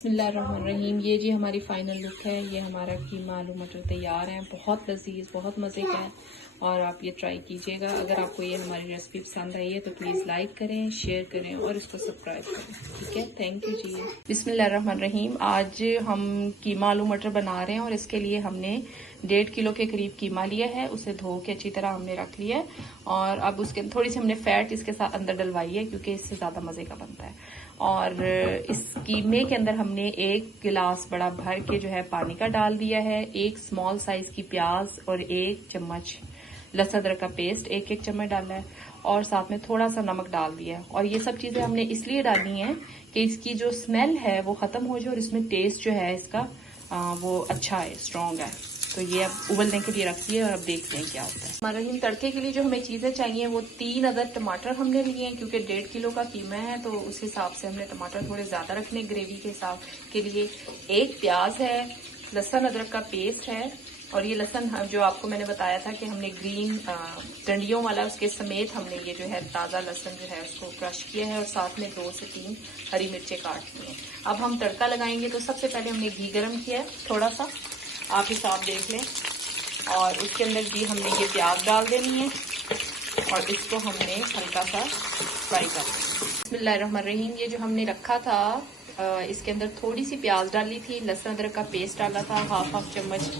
बिस्मिल्लाहिर्रहमानिर्रहीम। ये जी हमारी फाइनल लुक है। ये हमारा कीमा आलू मटर तैयार है। बहुत लजीज, बहुत मज़े का है और आप ये ट्राई कीजिएगा। अगर आपको ये हमारी रेसिपी पसंद आई है तो प्लीज़ लाइक करें, शेयर करें और इसको सब्सक्राइब करें। ठीक है, थैंक यू जी। बिस्मिल्लाहिर्रहमानिर्रहीम। आज हम कीमा आलू मटर बना रहे हैं और इसके लिए हमने 1.5 किलो के करीब कीमा लिया है। उसे धो के अच्छी तरह हमने रख लिया है और अब उसके थोड़ी सी हमने फैट इसके साथ अंदर डलवाई है क्योंकि इससे ज़्यादा मज़े का बनता है। और इस कीमे के अंदर हमने 1 गिलास बड़ा भर के जो है पानी का डाल दिया है। 1 स्मॉल साइज की प्याज और 1 चम्मच लहसुन अदरक का पेस्ट 1-1 चम्मच डाला है और साथ में थोड़ा सा नमक डाल दिया है। और ये सब चीजें हमने इसलिए डाली हैं कि इसकी जो स्मेल है वो खत्म हो जाए और इसमें टेस्ट जो है इसका वो अच्छा है, स्ट्रॉन्ग है। तो ये अब उबलने के लिए रखिए और अब देखते हैं क्या होता है। हमारे तड़के के लिए जो हमें चीज़ें चाहिए वो 3 अदद टमाटर हमने लिए हैं क्योंकि 1.5 किलो का कीमा है तो उस हिसाब से हमने टमाटर थोड़े ज़्यादा रखने ग्रेवी के हिसाब के लिए। 1 प्याज है, लहसुन अदरक का पेस्ट है और ये लहसुन जो आपको मैंने बताया था कि हमने ग्रीन डंडियों वाला उसके समेत हमने ये जो है ताज़ा लहसुन जो है उसको क्रश किया है और साथ में 2 से 3 हरी मिर्चें काट ली हैं। अब हम तड़का लगाएंगे तो सबसे पहले हमने घी गर्म किया है थोड़ा सा, आप हिसाब देख लें, और उसके अंदर भी हमने ये प्याज डाल देनी है और इसको हमने हल्का सा फ्राई कर देना। बिस्मिल्लाहिर्रहमानिर्रहीम। ये जो हमने रखा था इसके अंदर थोड़ी सी प्याज डाली थी, लहसुन अदरक का पेस्ट डाला था हाफ चम्मच,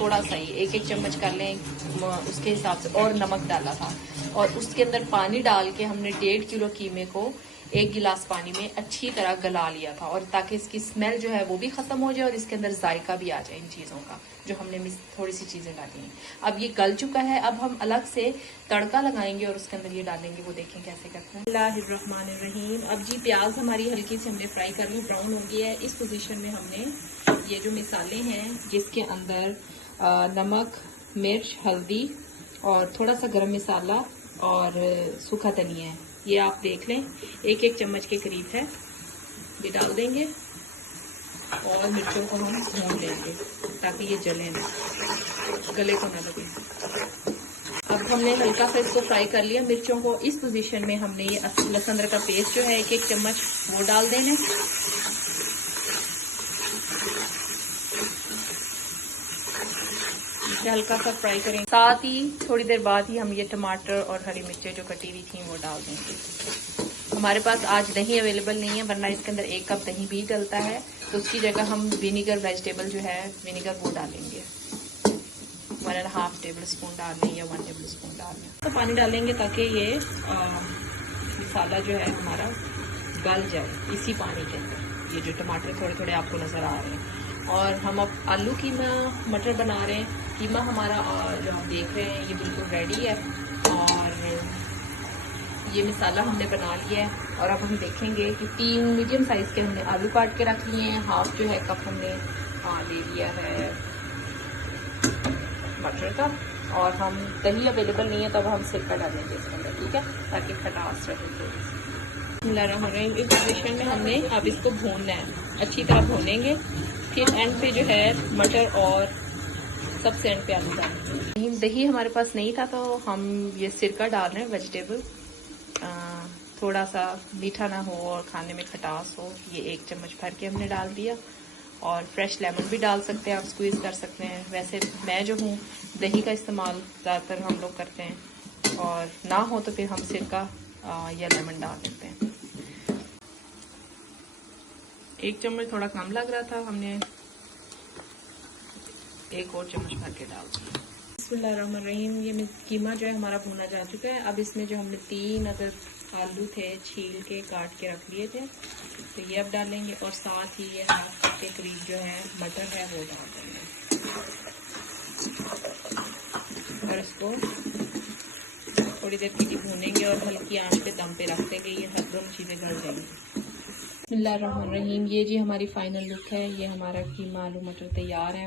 थोड़ा सा ही 1-1 चम्मच कर लें उसके हिसाब से, और नमक डाला था। और उसके अंदर पानी डाल के हमने 1.5 किलो कीमे को 1 गिलास पानी में अच्छी तरह गला लिया था और ताकि इसकी स्मेल जो है वो भी खत्म हो जाए और इसके अंदर जायका भी आ जाए इन चीज़ों का जो हमने थोड़ी सी चीज़ें डाली हैं। अब ये गल चुका है, अब हम अलग से तड़का लगाएंगे और उसके अंदर ये डालेंगे, वो देखें कैसे करते हैं। बिस्मिल्लाहिर्रहमानिर्रहीम। अब जी प्याज हमारी हल्की से हमने फ्राई कर ली, ब्राउन हो गया है। इस पोजीशन में हमने ये जो मिसाले हैं जिसके अंदर नमक, मिर्च, हल्दी और थोड़ा सा गरम मसाला और सूखा धनिया है, ये आप देख लें 1-1 चम्मच के करीब है, ये डाल देंगे और मिर्चों को हम भून लेंगे ताकि ये जले ना, गले को ना लगे। अब हमने हल्का सा इसको फ्राई कर लिया मिर्चों को। इस पोजीशन में हमने ये लहसुन अदरक का पेस्ट जो है 1-1 चम्मच वो डाल देना। इसे हल्का सा फ्राई करें, साथ ही थोड़ी देर बाद ही हम ये टमाटर और हरी मिर्चें जो कटी हुई थी वो डाल देंगे। हमारे पास आज दही अवेलेबल नहीं है वरना इसके अंदर 1 कप दही भी डलता है, तो उसकी जगह हम विनीगर वेजिटेबल जो है विनीगर वो डालेंगे, 1.5 टेबल स्पून डाल लें या 1 टेबल स्पून डाल लें। तो पानी डालेंगे ताकि ये मसाला जो है हमारा गल जाए इसी पानी के अंदर। ये जो टमाटर थोड़े थोड़े आपको नज़र आ रहे हैं और हम अब आलू कीमा मटर बना रहे हैं। कीमा हमारा जो आप देख रहे हैं ये बिल्कुल रेडी है और ये मसाला हमने बना लिया है। और अब हम देखेंगे कि 3 मीडियम साइज के हमने आलू काट के रख लिए हैं, हाफ जो है कप हमने ले लिया है मटर का, और हम दही अवेलेबल नहीं है तब हम सिरका डालेंगे इसके अंदर, ठीक है, ताकि खटास रहे थोड़ी सी। इस पोजीशन में हमने अब इसको भूनना है, अच्छी तरह भूनेंगे, फिर एंड पे जो है मटर और सबसे एंड पे आलू डालेंगे। दही हमारे पास नहीं था तो हम ये सिरका डाल रहे हैं वेजिटेबल, थोड़ा सा मीठा ना हो और खाने में खटास हो। ये 1 चम्मच भर के हमने डाल दिया और फ्रेश लेमन भी डाल सकते हैं, आप स्क्वीज कर सकते हैं। वैसे मैं जो हूँ दही का इस्तेमाल ज़्यादातर हम लोग करते हैं और ना हो तो फिर हम सिरका या लेमन डाल देते हैं। 1 चम्मच थोड़ा कम लग रहा था, हमने 1 और चम्मच भर के डाल दिया। बिस्मिल्लाहिर्रहमानिर्रहीम। ये कीमा जो है हमारा भुना जा चुका है। अब इसमें जो हमने 3 अदद आलू थे छील के काट के रख लिए थे तो ये अब डालेंगे और साथ ही ये हाफ कप के करीब जो है मटर है वो डाल देंगे और इसको थोड़ी देर के लिए भूनेंगे और हल्की आंच पे दम पे रख देंगे, ये हर दोनों चीज़ें गल जाएंगी। बिस्मिल्लाहिर्रहमानिर्रहीम। ये जी हमारी फाइनल लुक है। ये हमारा कीमा आलू मटर तैयार है।